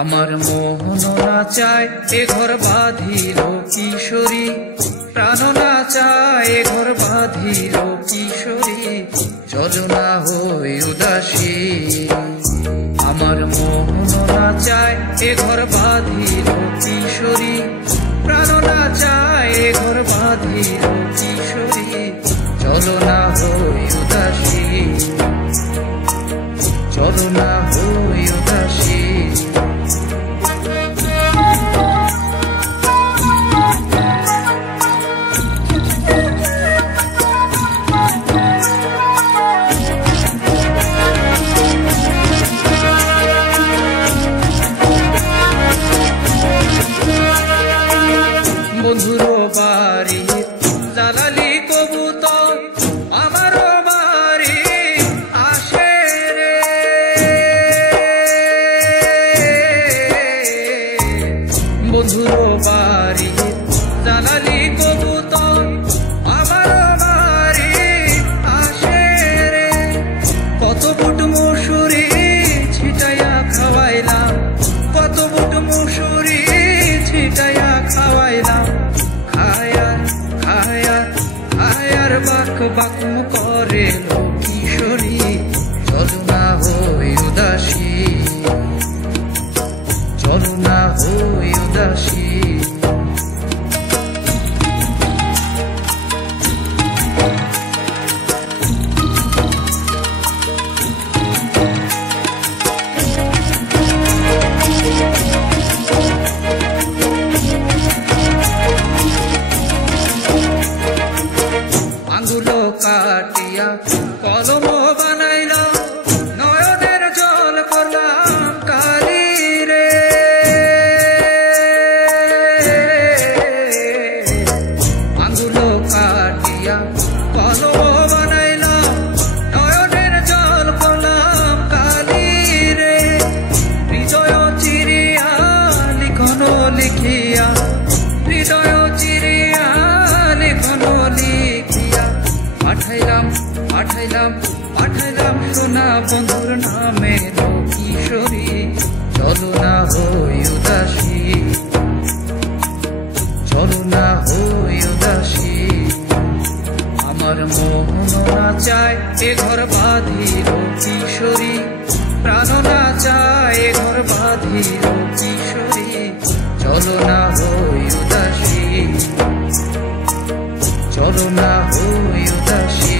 আমার মোহন না চায় এ ঘর বাঁধিল কিশোরী, প্রাণ না চায় এ ঘর বাঁধিল কিশোরী, চলো না হই উদাসী। আমার মোহন না চায় এ ঘর বাঁধিল কিশোরী, প্রাণ না চায় এ ঘর বাঁধিল কিশোরী, চলো না হই উদাসী, চলো না হই উদাসী। বন্ধুর বাড়ি জালালি কবুতর আমার বাড়ি আসে রে, বন্ধুর বাড়ি জালালি কবুতর আমার বাড়ি আসে রে, কত বুট মুসুরি ছিটাইয়া খাওয়াইলাম, কত বুট মুসুরি ছিটাইয়া খাওয়াইলাম, খায়ার বাক বাক করে কিশোরী, চলো না হই উদাসী, চলো না হই উদাসী। আঙ্গুল কাটিয়া কলম বানাইল, নয়নের জল করলাম কালি রে, আঙ্গুল কাটিয়া কলম বানাইল, নয়নের জল করলাম কালি রে, হৃদয় চিরিয়া লিখন লিখিয়া, হৃদয় চিরিয়া লিখন লিখিয়া, পাঠাইলাম পাঠাইলাম পাঠাইলাম সোনা বন্ধুর নামে কিশোরী, চলো না হই উদাসী, চলো না হই উদাসী। আমার মোহন না চায় এ ঘর বাঁধিল কিশোরী, প্রাণ না চায় এ ঘর বাঁধিল কিশোরী, চলো না হই উদাসী, চলো না হই উদাসী।